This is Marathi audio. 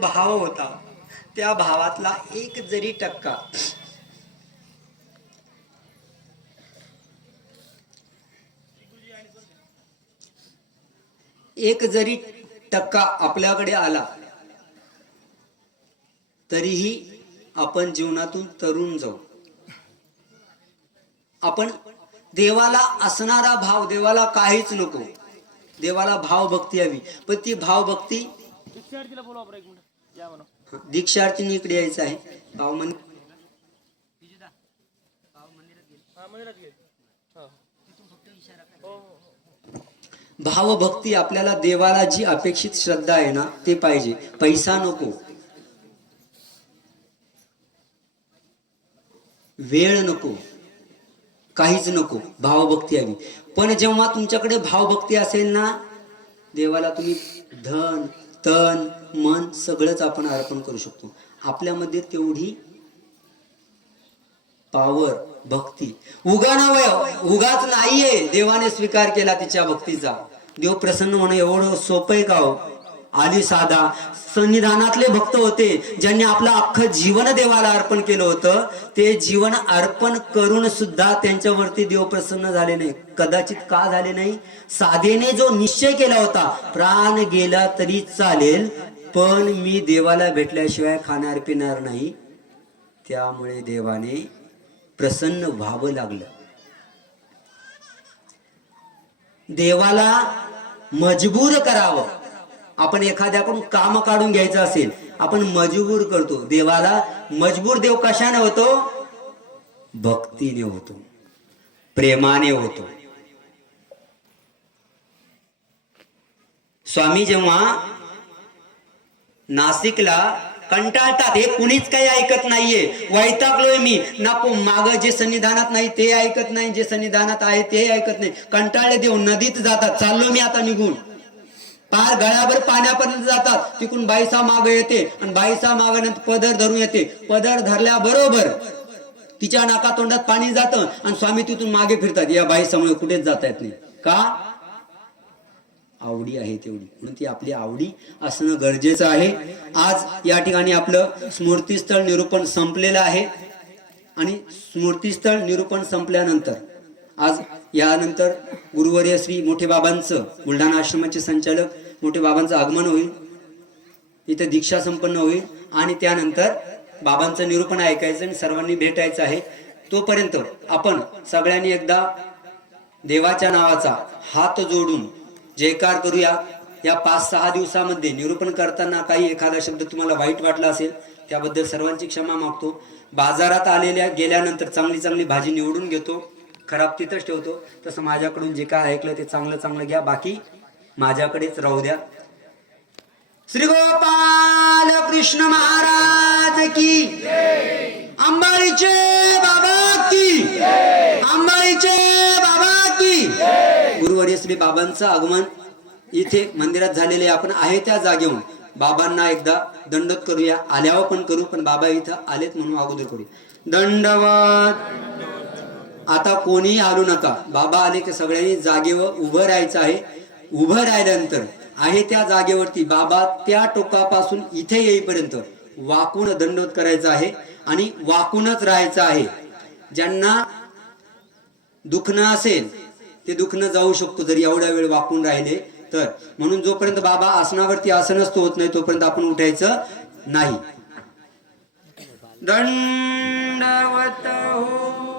भाव होता त्या भावातला एक जरी टक्का. एक जरी टक्का आपल्याकडे आला तरीही आपण जीवनातून तरुण जाऊ. आपण देवाला असणारा भाव देवाला काहीच नको. देवाला भाव भक्ती हवी. पण ती भावभक्ती दीक्षार्थीने इकडे यायचं आहे. भाव मंदिर भावभक्ती आपल्याला देवाला जी अपेक्षित श्रद्धा आहे ना ते पाहिजे. पैसा नको. वेळ नको. काहीच नको. भावभक्ती हवी पण जेव्हा तुमच्याकडे भावभक्ती असेल ना देवाला तुम्ही धन तन मन सगळंच आपण अर्पण करू शकतो. आपल्यामध्ये तेवढी पावर भक्ती. उगा नव्हे उगाच नाहीये. देवाने स्वीकार केला तिच्या भक्तीचा. देव प्रसन्न होणं एवढं सोपं आहे का हो? आली साधा. संविधानातले भक्त होते ज्यांनी आपलं अख्खं जीवन देवाला अर्पण केलं होतं ते जीवन अर्पण करून सुद्धा त्यांच्यावरती देव प्रसन्न झाले नाही. कदाचित का झाले नाही? साधेने जो निश्चय केला होता प्राण गेला तरी चालेल पण मी देवाला भेटल्याशिवाय खाणार पिणार नाही. त्यामुळे देवाने प्रसन्न व्हावं लागलं. देवाला मजबूर करावं. आपण एखाद्याकडून काम काढून घ्यायचं असेल आपण मजबूर करतो. देवाला मजबूर देव कशाने होतो? भक्तीने होतो. प्रेमाने होतो. स्वामी जेव्हा नाशिकला कंटाळतात हे कुणीच काही ऐकत नाहीये वैतागलोय मी. नको माग जे सन्निधानात नाही ते ऐकत नाही जे सन्निधानात आहे ते ऐकत नाही. कंटाळले देऊ नदीत जातात चाललो मी आता निघून. पार गळ्याभर पाण्यापर्यंत जातात. तिकडून बाईसा माग येते. आणि बाईसा माग नंतर पदर धरून येते. पदर धरल्याबरोबर तिच्या नाका तोंडात पाणी जातं आणि स्वामी तिथून मागे फिरतात. या बाईसामुळे कुठेच जाता येत नाही. का? आवडी आहे तेवढी. म्हणून ती आपली आवडी असणं गरजेचं आहे. आज या ठिकाणी आपलं स्मृतीस्थळ निरूपण संपलेलं आहे. आणि स्मृतीस्थळ निरूपण संपल्यानंतर आज यानंतर गुरुवर्य श्री मोठे बाबांचं बुलढाणा आश्रमाचे संचालक मोठे बाबांचं आगमन होईल. इथे दीक्षा संपन्न होईल. आणि त्यानंतर बाबांचं निरूपण ऐकायचं आणि सर्वांनी भेटायचं आहे. तोपर्यंत आपण सगळ्यांनी एकदा देवाच्या नावाचा हात जोडून जयकार करूया. या पाच सहा दिवसामध्ये निरूपण करताना काही एखादा शब्द तुम्हाला वाईट वाटला असेल त्याबद्दल सर्वांची क्षमा मागतो. बाजारात आलेल्या गेल्यानंतर चांगली चांगली भाजी निवडून घेतो. खराब तिथंच ठेवतो. तसं माझ्याकडून जे काय ऐकलं ते चांगलं चांगलं घ्या. बाकी माझ्याकडेच राहू द्या. श्री गोपाल कृष्ण महाराज की अंबाळीचे बाबा की अंबाळीचे बाबा की गुरुवर्य श्री बाबांचं आगमन इथे मंदिरात झालेले आपण आहे त्या जागेहून. बाबांना एकदा दंडत करूया. आल्यावर पण करू पण बाबा इथं आलेत म्हणून अगोदर करू. दंडवत. आता कोणीही आलो नका. बाबा आले की सगळ्यांनी जागेवर उभं राहायचं आहे. उभं राहिल्यानंतर आहे त्या जागेवरती बाबा त्या टोकापासून इथे येईपर्यंत वाकून दंडवत करायचं आहे आणि वाकूनच राहायचं आहे. ज्यांना दुखणं असेल ते दुखणं जाऊ शकतो जर एवढ्या वेळ वाकून राहिले तर. म्हणून जोपर्यंत बाबा आसनावरती आसनच होत नाही तोपर्यंत आपण उठायचं नाही. दंडवत हो.